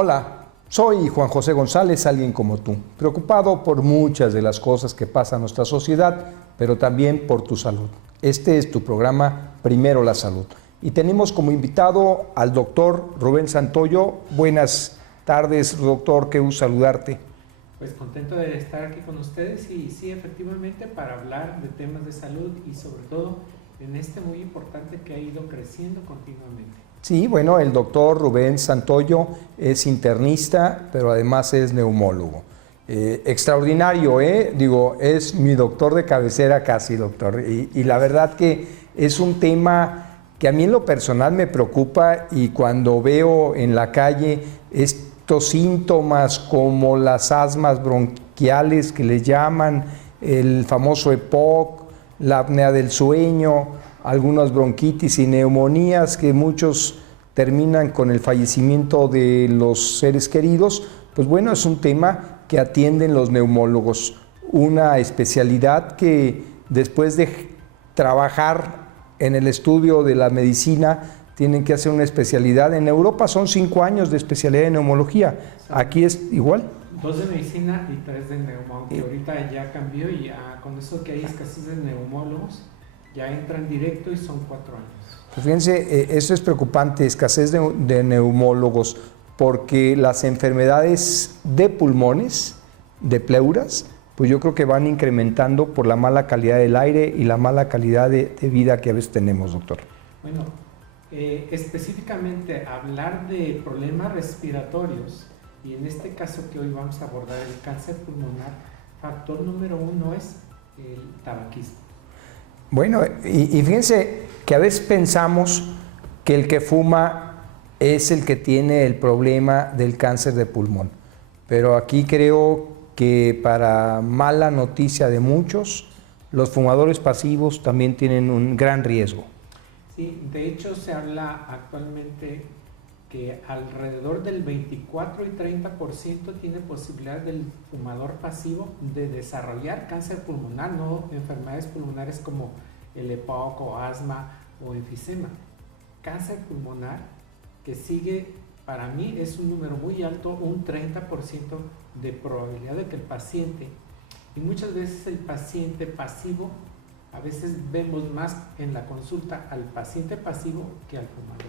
Hola, soy Juan José González, alguien como tú, preocupado por muchas de las cosas que pasa en nuestra sociedad, pero también por tu salud. Este es tu programa Primero la Salud. Y tenemos como invitado al doctor Rubén Santoyo. Buenas tardes, doctor, qué gusto saludarte. Pues contento de estar aquí con ustedes y sí, efectivamente, para hablar de temas de salud y sobre todo en este muy importante que ha ido creciendo continuamente. Sí, bueno, el doctor Rubén Santoyo es internista, pero además es neumólogo. Extraordinario, digo, es mi doctor de cabecera casi, doctor. Y la verdad que es un tema que a mí en lo personal me preocupa, y cuando veo en la calle estos síntomas como las asmas bronquiales que le llaman, el famoso EPOC, la apnea del sueño, algunas bronquitis y neumonías que muchos terminan con el fallecimiento de los seres queridos, pues bueno, es un tema que atienden los neumólogos, una especialidad que después de trabajar en el estudio de la medicina tienen que hacer una especialidad. En Europa son 5 años de especialidad de neumología, aquí es igual. 2 de medicina y 3 de neumología, que ahorita ya cambió y ya con eso que hay escasez de neumólogos, ya entran directo y son 4 años. Pues fíjense, eso es preocupante, escasez de neumólogos, porque las enfermedades de pulmones, de pleuras, pues yo creo que van incrementando por la mala calidad del aire y la mala calidad de vida que a veces tenemos, doctor. Bueno, específicamente hablar de problemas respiratorios, y en este caso que hoy vamos a abordar, el cáncer pulmonar, factor número 1 es el tabaquismo. Bueno, y fíjense que a veces pensamos que el que fuma es el que tiene el problema del cáncer de pulmón, pero aquí creo que para mala noticia de muchos, los fumadores pasivos también tienen un gran riesgo. Sí, de hecho se habla actualmente que alrededor del 24 y 30% tiene posibilidad del fumador pasivo de desarrollar cáncer pulmonar, no enfermedades pulmonares como el EPOC o asma o enfisema. Cáncer pulmonar que sigue, para mí es un número muy alto, un 30% de probabilidad de que el paciente, y muchas veces el paciente pasivo, a veces vemos más en la consulta al paciente pasivo que al fumador.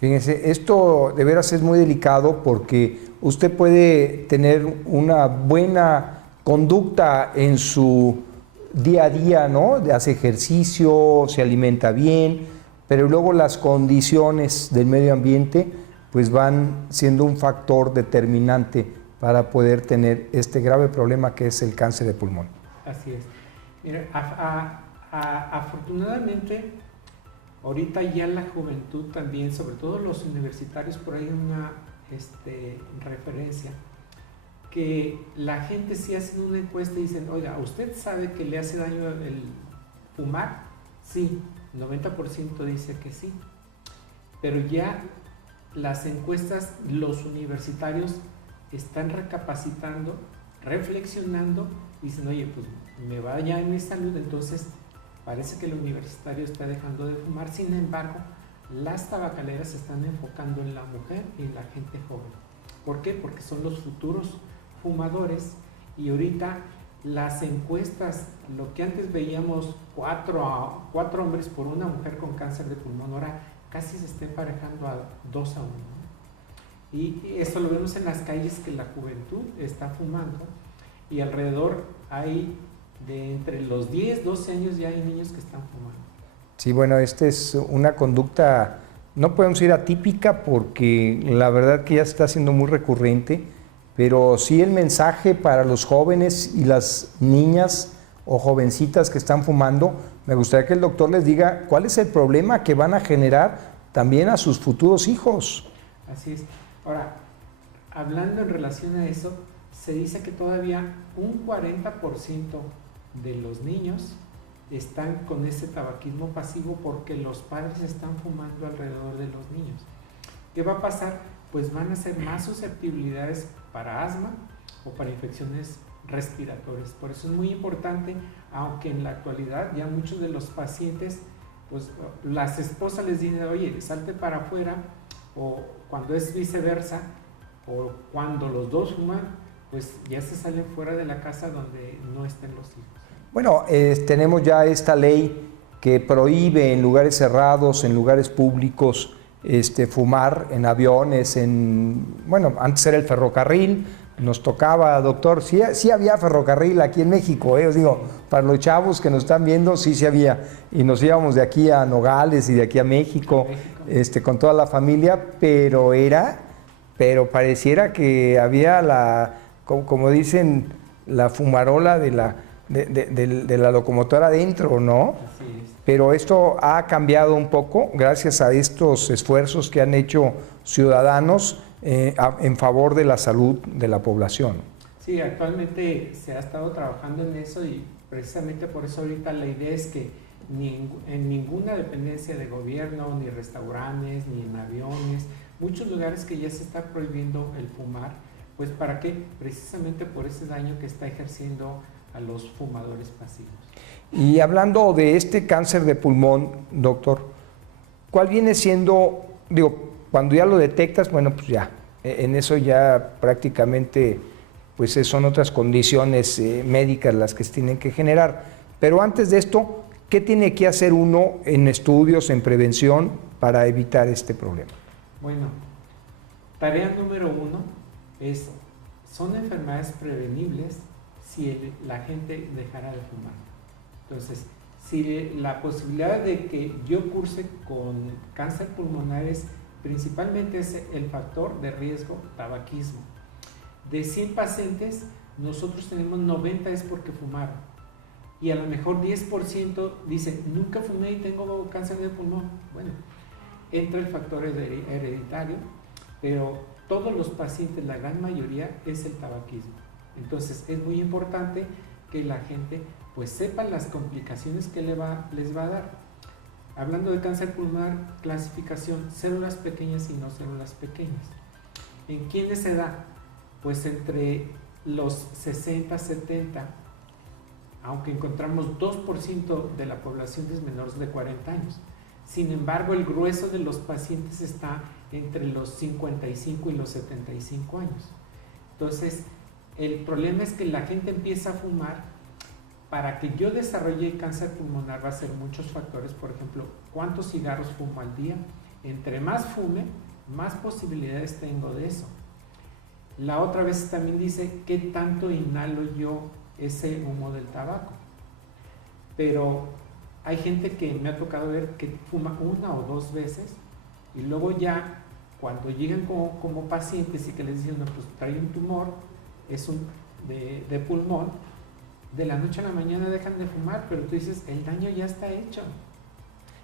Fíjense, esto de veras es muy delicado porque usted puede tener una buena conducta en su día a día, ¿no? Hace ejercicio, se alimenta bien, pero luego las condiciones del medio ambiente pues van siendo un factor determinante para poder tener este grave problema que es el cáncer de pulmón. Así es. Mira, afortunadamente, ahorita ya la juventud también, sobre todo los universitarios, por ahí una referencia, que la gente sí hace una encuesta y dicen, oiga, ¿usted sabe que le hace daño el fumar? Sí, 90% dice que sí. Pero ya las encuestas, los universitarios están recapacitando, reflexionando, y dicen, oye, pues me va ya en mi salud, entonces parece que el universitario está dejando de fumar. Sin embargo, las tabacaleras se están enfocando en la mujer y en la gente joven. ¿Por qué? Porque son los futuros fumadores, y ahorita las encuestas, lo que antes veíamos 4 hombres por una mujer con cáncer de pulmón, ahora casi se está emparejando a 2 a 1. Y esto lo vemos en las calles, que la juventud está fumando, y alrededor hay de entre los 10, 12 años ya hay niños que están fumando. Sí, bueno, esta es una conducta, no podemos decir atípica, porque la verdad que ya está siendo muy recurrente, pero sí el mensaje para los jóvenes y las niñas o jovencitas que están fumando, me gustaría que el doctor les diga cuál es el problema que van a generar también a sus futuros hijos. Así es. Ahora, hablando en relación a eso, se dice que todavía un 40% de los niños están con ese tabaquismo pasivo porque los padres están fumando alrededor de los niños. ¿Qué va a pasar? Pues van a ser más susceptibilidades para asma o para infecciones respiratorias. Por eso es muy importante, aunque en la actualidad ya muchos de los pacientes, pues las esposas les dicen, oye, salte para afuera, o cuando es viceversa, o cuando los dos fuman, pues ya se salen fuera de la casa donde no estén los hijos. Bueno, tenemos ya esta ley que prohíbe en lugares cerrados, en lugares públicos, fumar en aviones, bueno, antes era el ferrocarril, nos tocaba, doctor, sí había ferrocarril aquí en México, os digo, para los chavos que nos están viendo, sí había, y nos íbamos de aquí a Nogales y de aquí a México, con toda la familia, pero pareciera que había como dicen, la fumarola de la locomotora adentro, ¿no? Así es. Pero esto ha cambiado un poco gracias a estos esfuerzos que han hecho ciudadanos en favor de la salud de la población. Sí, actualmente se ha estado trabajando en eso y precisamente por eso ahorita la idea es que en ninguna dependencia de gobierno, ni restaurantes, ni en aviones, muchos lugares que ya se está prohibiendo el fumar, pues ¿para qué? Precisamente por ese daño que está ejerciendo a los fumadores pasivos. Y hablando de este cáncer de pulmón, doctor, ¿cuál viene siendo, cuando ya lo detectas, bueno, pues ya, en eso ya prácticamente, pues son otras condiciones médicas las que se tienen que generar. Pero antes de esto, ¿qué tiene que hacer uno en estudios, en prevención, para evitar este problema? Bueno, tarea número 1 son enfermedades prevenibles si la gente dejara de fumar. Entonces, si la posibilidad de que yo curse con cáncer pulmonar principalmente es el factor de riesgo tabaquismo. De 100 pacientes, nosotros tenemos 90 es porque fumaron. Y a lo mejor 10% dicen, nunca fumé y tengo cáncer de pulmón. Bueno, entra el factor hereditario, pero todos los pacientes, la gran mayoría, es el tabaquismo. Entonces, es muy importante que la gente pues sepa las complicaciones que les va a dar. Hablando de cáncer pulmonar, clasificación, células pequeñas y no células pequeñas. ¿En quiénes se da? Pues entre los 60, 70, aunque encontramos 2% de la población es menores de 40 años. Sin embargo, el grueso de los pacientes está entre los 55 y los 75 años. Entonces, el problema es que la gente empieza a fumar. Para que yo desarrolle cáncer pulmonar va a ser muchos factores. Por ejemplo, ¿cuántos cigarros fumo al día? Entre más fume, más posibilidades tengo de eso. La otra vez también dice, ¿qué tanto inhalo yo ese humo del tabaco? Pero hay gente que me ha tocado ver que fuma 1 o 2 veces y luego ya cuando llegan como pacientes y que les dicen, no, pues trae un tumor, de pulmón, de la noche a la mañana dejan de fumar, pero tú dices, el daño ya está hecho.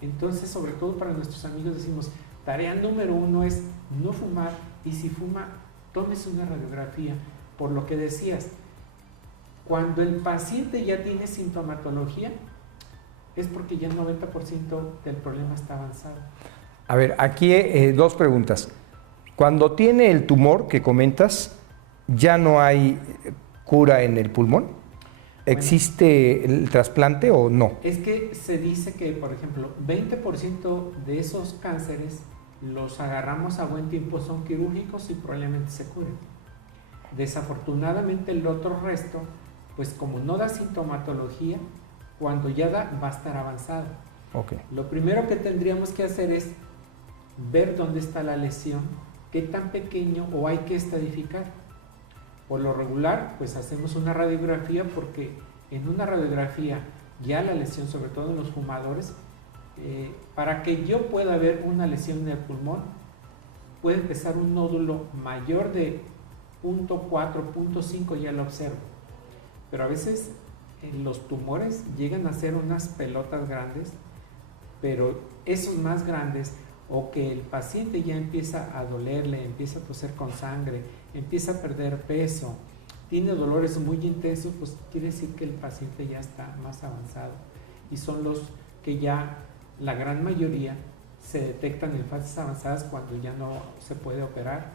Entonces, sobre todo para nuestros amigos decimos, tarea número 1 es no fumar, y si fuma, tómese una radiografía. Por lo que decías, cuando el paciente ya tiene sintomatología, es porque ya el 90% del problema está avanzado. A ver, aquí 2 preguntas. Cuando tiene el tumor que comentas, ¿ya no hay cura en el pulmón? ¿Existe el trasplante o no? Es que se dice que, por ejemplo, 20% de esos cánceres los agarramos a buen tiempo, son quirúrgicos y probablemente se curen. Desafortunadamente el otro resto, pues como no da sintomatología, cuando ya da, va a estar avanzado. Okay. Lo primero que tendríamos que hacer es ver dónde está la lesión, qué tan pequeño o hay que estadificar. Por lo regular, pues hacemos una radiografía porque en una radiografía ya la lesión, sobre todo en los fumadores, para que yo pueda ver una lesión en el pulmón, puede empezar un nódulo mayor de 0.4, 0.5, ya lo observo. Pero a veces los tumores llegan a ser unas pelotas grandes, pero esos más grandes, o que el paciente ya empieza a dolerle, empieza a toser con sangre, empieza a perder peso, tiene dolores muy intensos, pues quiere decir que el paciente ya está más avanzado. Y son los que ya, la gran mayoría, se detectan en fases avanzadas cuando ya no se puede operar.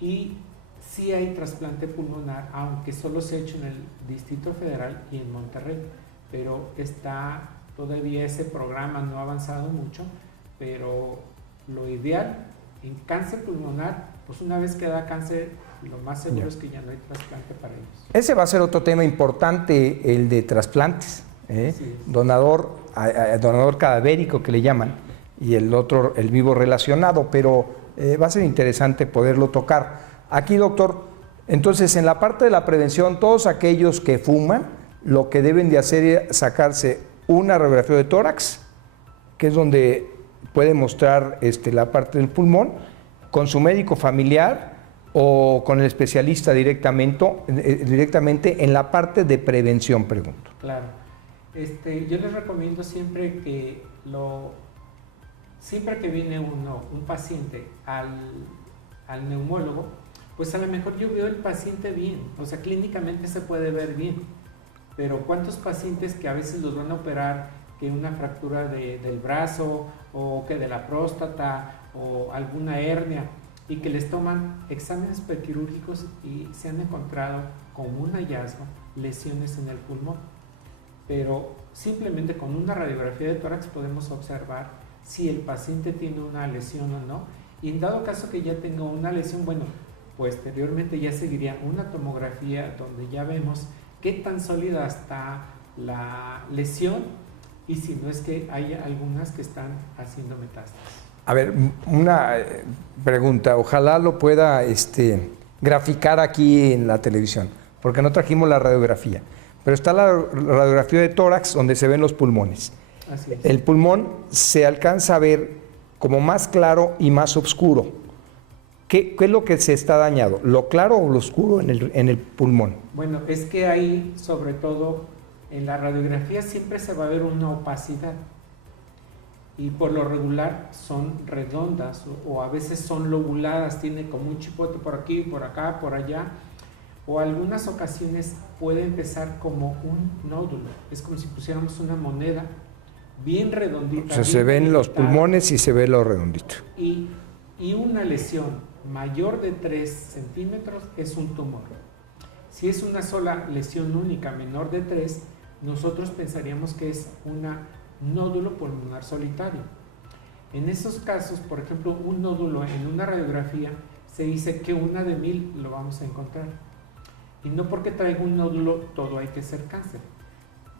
Y sí hay trasplante pulmonar, aunque solo se ha hecho en el Distrito Federal y en Monterrey, pero está todavía ese programa, no ha avanzado mucho, pero lo ideal en cáncer pulmonar pues una vez que da cáncer, lo más seguro es que ya no hay trasplante para ellos. Ese va a ser otro tema importante, el de trasplantes, Sí. donador cadavérico que le llaman, y el otro, el vivo relacionado, pero va a ser interesante poderlo tocar. Aquí, doctor, entonces en la parte de la prevención, todos aquellos que fuman, lo que deben de hacer es sacarse una radiografía de tórax, que es donde puede mostrar la parte del pulmón, con su médico familiar o con el especialista directamente en la parte de prevención, pregunto. Claro. Yo les recomiendo siempre que siempre que viene un paciente al neumólogo, pues a lo mejor yo veo el paciente bien, o sea, clínicamente se puede ver bien, pero ¿cuántos pacientes que a veces los van a operar, que una fractura del brazo o que de la próstata o alguna hernia, y que les toman exámenes prequirúrgicos y se han encontrado como un hallazgo lesiones en el pulmón? Pero simplemente con una radiografía de tórax podemos observar si el paciente tiene una lesión o no, y en dado caso que ya tenga una lesión, bueno, posteriormente ya seguiría una tomografía donde ya vemos qué tan sólida está la lesión y si no es que hay algunas que están haciendo metástasis. A ver, una pregunta, ojalá lo pueda graficar aquí en la televisión, porque no trajimos la radiografía, pero está la radiografía de tórax donde se ven los pulmones. Así es. El pulmón se alcanza a ver como más claro y más oscuro. ¿Qué es lo que se está dañado? ¿Lo claro o lo oscuro en el pulmón? Bueno, es que ahí, sobre todo, en la radiografía siempre se va a ver una opacidad. Y por lo regular son redondas o a veces son lobuladas, tiene como un chipote por aquí, por acá, por allá, o algunas ocasiones puede empezar como un nódulo, es como si pusiéramos una moneda bien redondita. O sea, se ven los pulmones y se ve lo redondito. Y una lesión mayor de 3 centímetros es un tumor. Si es una sola lesión única menor de 3, nosotros pensaríamos que es un nódulo pulmonar solitario. En esos casos, por ejemplo, un nódulo en una radiografía se dice que 1 de 1000 lo vamos a encontrar. Y no porque traiga un nódulo todo hay que ser cáncer.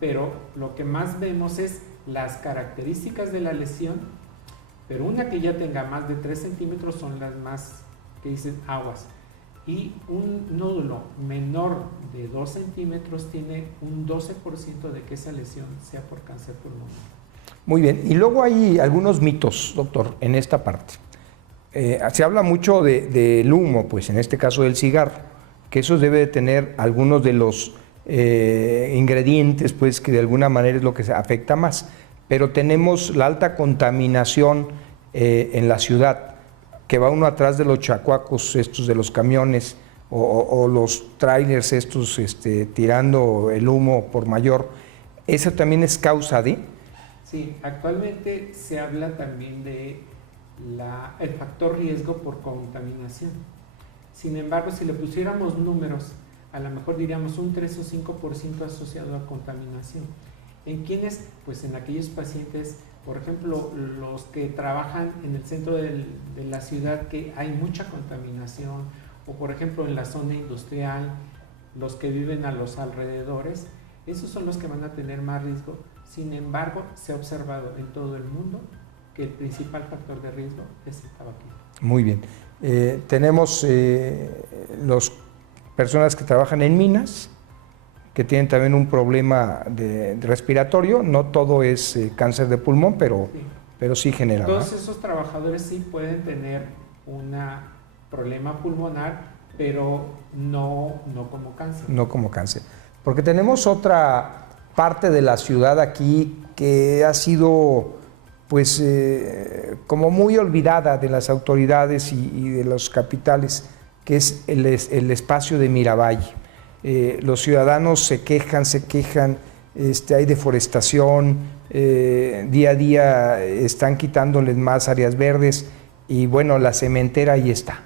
Pero lo que más vemos es las características de la lesión, pero una que ya tenga más de 3 centímetros son las más que dicen aguas. Y un nódulo menor de 2 centímetros tiene un 12% de que esa lesión sea por cáncer pulmonar. Muy bien, y luego hay algunos mitos, doctor, en esta parte. Se habla mucho del humo, pues en este caso del cigarro, que eso debe de tener algunos de los ingredientes, pues que de alguna manera es lo que se afecta más. Pero tenemos la alta contaminación en la ciudad, que va uno atrás de los chacuacos estos de los camiones o los trailers estos tirando el humo por mayor. ¿Eso también es causa de? Sí, actualmente se habla también de el factor riesgo por contaminación. Sin embargo, si le pusiéramos números, a lo mejor diríamos un 3 o 5% asociado a contaminación. ¿En quiénes? Pues en aquellos pacientes, por ejemplo, los que trabajan en el centro de la ciudad, que hay mucha contaminación, o por ejemplo en la zona industrial, los que viven a los alrededores, esos son los que van a tener más riesgo. Sin embargo, se ha observado en todo el mundo que el principal factor de riesgo es el tabaquismo. Muy bien. Tenemos las personas que trabajan en minas, que tienen también un problema de respiratorio. No todo es cáncer de pulmón, pero sí genera. Todos esos trabajadores sí pueden tener un problema pulmonar, pero no como cáncer. No como cáncer. Porque tenemos otra parte de la ciudad aquí que ha sido pues como muy olvidada de las autoridades y de los capitales, que es el espacio de Miravalle. Los ciudadanos se quejan, hay deforestación, día a día están quitándoles más áreas verdes y bueno, la cementera ahí está.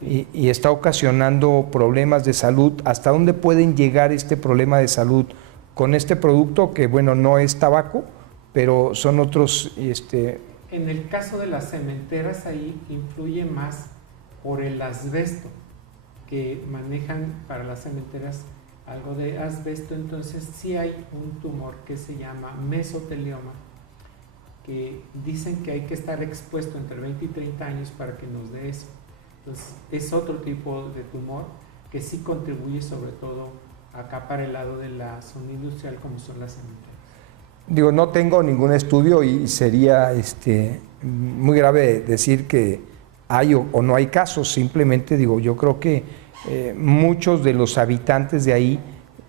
Y está ocasionando problemas de salud. ¿Hasta dónde pueden llegar este problema de salud con este producto que, bueno, no es tabaco, pero son otros... En el caso de las cementeras, ahí influye más por el asbesto, que manejan para las cementeras algo de asbesto. Entonces sí hay un tumor que se llama mesotelioma, que dicen que hay que estar expuesto entre 20 y 30 años para que nos dé eso. Entonces es otro tipo de tumor que sí contribuye sobre todo acá para el lado de la zona industrial, como son las cementeras. Digo, no tengo ningún estudio y sería muy grave decir que hay o no hay casos. Simplemente digo, yo creo que muchos de los habitantes de ahí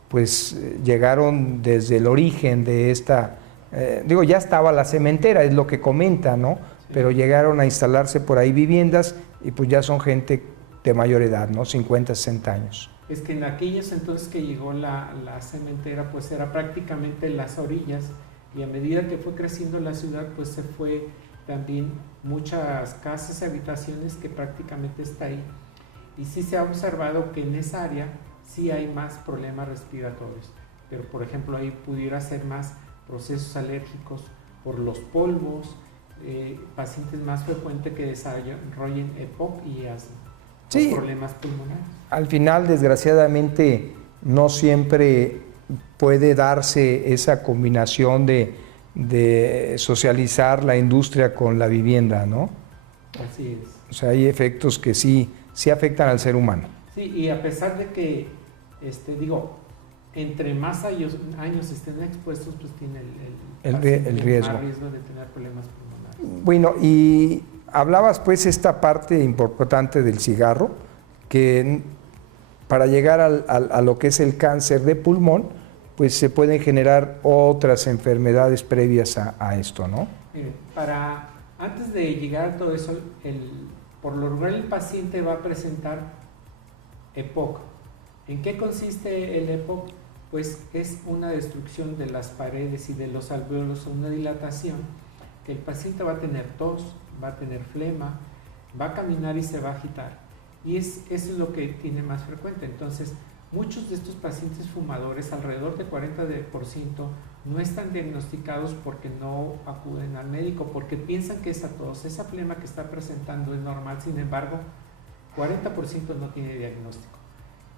pues llegaron desde el origen de esta, ya estaba la cementera, es lo que comenta, ¿no? Sí. Pero llegaron a instalarse por ahí viviendas y pues ya son gente de mayor edad, ¿no? 50, 60 años. Es que en aquellos entonces que llegó la cementera, pues era prácticamente las orillas, y a medida que fue creciendo la ciudad, pues se fue también muchas casas y habitaciones que prácticamente está ahí. Y sí se ha observado que en esa área sí hay más problemas respiratorios, pero por ejemplo ahí pudiera ser más procesos alérgicos por los polvos, pacientes más frecuentes que desarrollen EPOC y asma, sí, problemas pulmonares. Al final, desgraciadamente, no siempre puede darse esa combinación de socializar la industria con la vivienda, ¿no? Así es. O sea, hay efectos que sí afectan al ser humano. Sí, y a pesar de que, entre más años estén expuestos, pues tiene el riesgo. Más riesgo de tener problemas pulmonares. Bueno, y hablabas pues esta parte importante del cigarro, que para llegar a lo que es el cáncer de pulmón, pues se pueden generar otras enfermedades previas a esto, ¿no? Antes de llegar a todo eso, por lo regular el paciente va a presentar EPOC. ¿En qué consiste el EPOC? Pues es una destrucción de las paredes y de los alvéolos, una dilatación, que el paciente va a tener tos, va a tener flema, va a caminar y se va a agitar. Y eso es lo que tiene más frecuente. Entonces, muchos de estos pacientes fumadores, alrededor de 40%, no están diagnosticados porque no acuden al médico, porque piensan que esa tos, esa flema que está presentando es normal. Sin embargo, 40% no tiene diagnóstico.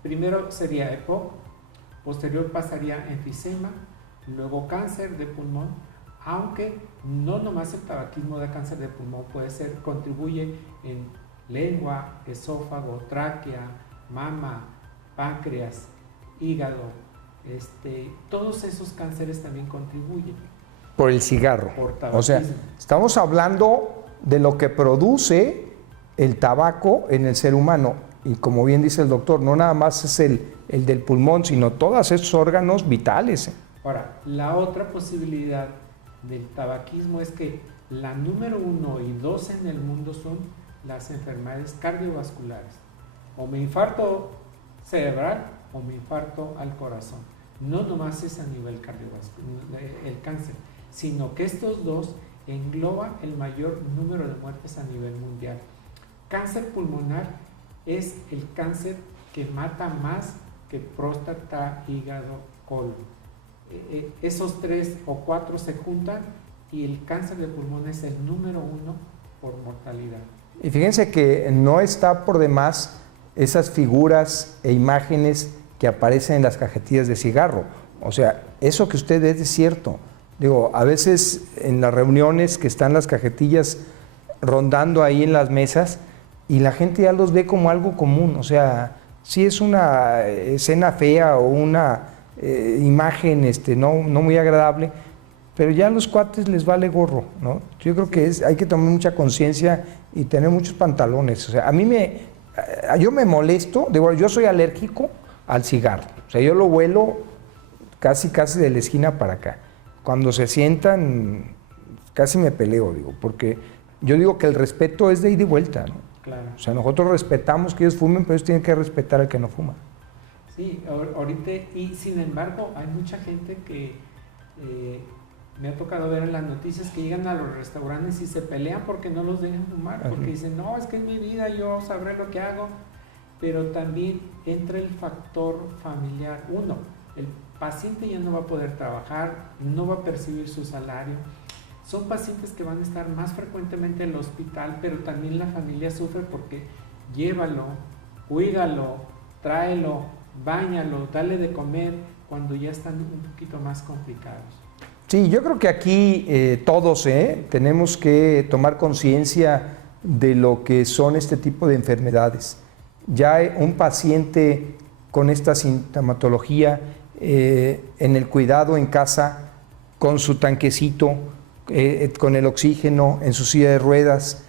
Primero sería EPOC, posterior pasaría enfisema, luego cáncer de pulmón, aunque no nomás el tabaquismo da cáncer de pulmón, contribuye en lengua, esófago, tráquea, mama, páncreas, hígado, todos esos cánceres también contribuyen. Por el cigarro. Por tabaquismo. O sea, estamos hablando de lo que produce el tabaco en el ser humano. Y como bien dice el doctor, no nada más es el del pulmón, sino todos esos órganos vitales. Ahora, la otra posibilidad del tabaquismo es que la número 1 y 2 en el mundo son las enfermedades cardiovasculares, o me infarto cerebral o me infarto al corazón. No nomás es a nivel cardiovascular el cáncer, sino que estos dos engloban el mayor número de muertes a nivel mundial. Cáncer pulmonar es el cáncer que mata más que próstata, hígado, colon. Esos 3 o 4 se juntan y el cáncer de pulmón es el número 1 por mortalidad. Y fíjense que no está por demás esas figuras e imágenes que aparecen en las cajetillas de cigarro. O sea, eso que usted es cierto. Digo, a veces en las reuniones que están las cajetillas rondando ahí en las mesas y la gente ya los ve como algo común. O sea, si es una escena fea o una imagen no muy agradable, pero ya a los cuates les vale gorro, ¿no? Yo creo que hay que tomar mucha conciencia y tener muchos pantalones. O sea, yo me molesto, yo soy alérgico al cigarro. O sea, yo lo huelo casi de la esquina para acá. Cuando se sientan, casi me peleo, porque yo digo que el respeto es de ida y vuelta, ¿no? Claro. O sea, nosotros respetamos que ellos fumen, pero ellos tienen que respetar al que no fuma. Sí, ahorita, y sin embargo, hay mucha gente que me ha tocado ver en las noticias que llegan a los restaurantes y se pelean porque no los dejan fumar, porque dicen, no, es que en mi vida yo sabré lo que hago, pero también entra el factor familiar. Uno, el paciente ya no va a poder trabajar, no va a percibir su salario. Son pacientes que van a estar más frecuentemente en el hospital, pero también la familia sufre porque llévalo, cuídalo, tráelo, báñalo, dale de comer cuando ya están un poquito más complicados. Sí, yo creo que aquí todos tenemos que tomar conciencia de lo que son este tipo de enfermedades. Ya un paciente con esta sintomatología en el cuidado en casa, con su tanquecito, con el oxígeno, en su silla de ruedas,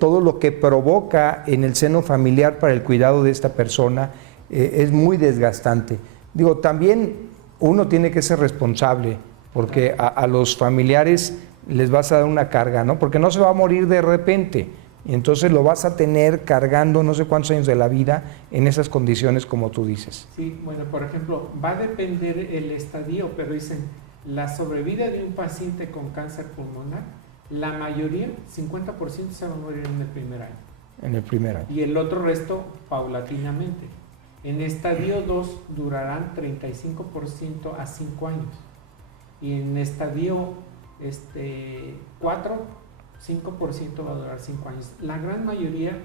todo lo que provoca en el seno familiar para el cuidado de esta persona es muy desgastante. Digo, también uno tiene que ser responsable, porque a los familiares les vas a dar una carga, ¿no? Porque no se va a morir de repente, y entonces lo vas a tener cargando no sé cuántos años de la vida en esas condiciones como tú dices. Sí, bueno, por ejemplo, va a depender el estadio, pero dicen, la sobrevida de un paciente con cáncer pulmonar, la mayoría, 50% se va a morir en el primer año. En el primer año. Y el otro resto paulatinamente. En estadio 2 durarán 35% a 5 años. Y en estadio 4, 5% va a durar 5 años. La gran mayoría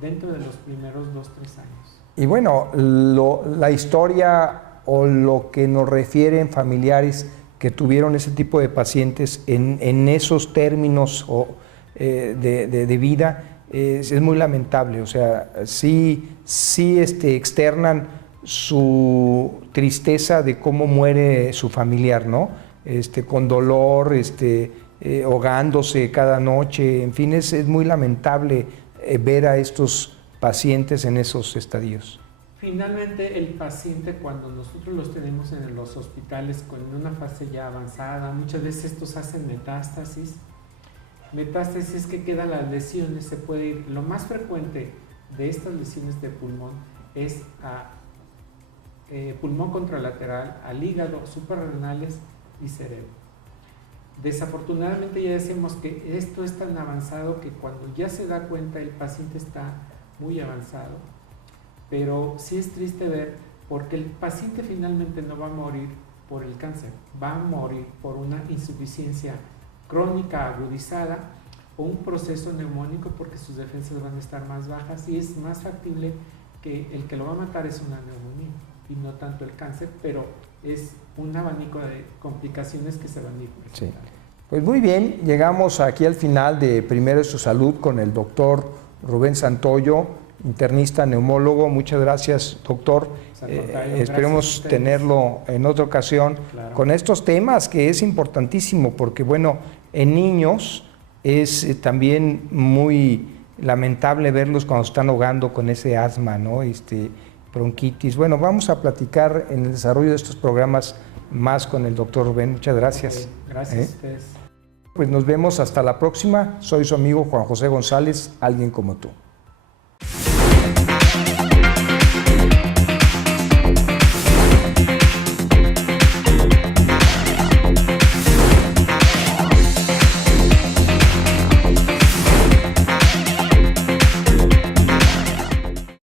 dentro de los primeros 2-3 años. Y bueno, la historia o lo que nos refieren familiares que tuvieron ese tipo de pacientes en esos términos de vida es muy lamentable. O sea, sí externan su tristeza de cómo muere su familiar, ¿no? Con dolor, ahogándose cada noche, en fin, es muy lamentable ver a estos pacientes en esos estadios. Finalmente, el paciente, cuando nosotros los tenemos en los hospitales con una fase ya avanzada, muchas veces estos hacen metástasis. Metástasis es que quedan las lesiones, se puede ir. Lo más frecuente de estas lesiones de pulmón es a pulmón contralateral, al hígado, suprarrenales y cerebro. Desafortunadamente ya decimos que esto es tan avanzado que cuando ya se da cuenta el paciente está muy avanzado, pero sí es triste ver porque el paciente finalmente no va a morir por el cáncer, va a morir por una insuficiencia crónica agudizada o un proceso neumónico porque sus defensas van a estar más bajas y es más factible que el que lo va a matar es una neumonía y no tanto el cáncer, pero es un abanico de complicaciones que se van a ir presentando. Sí. Pues muy bien, llegamos aquí al final de Primero es tu Salud con el doctor Rubén Santoyo, internista neumólogo. Muchas gracias, doctor. Esperemos tenerlo en otra ocasión, claro, con estos temas que es importantísimo porque, bueno, en niños es también muy lamentable verlos cuando están ahogando con ese asma, ¿no? Bronquitis. Bueno, vamos a platicar en el desarrollo de estos programas más con el doctor Rubén. Muchas gracias. Okay, gracias a ustedes. Pues nos vemos hasta la próxima. Soy su amigo Juan José González, alguien como tú.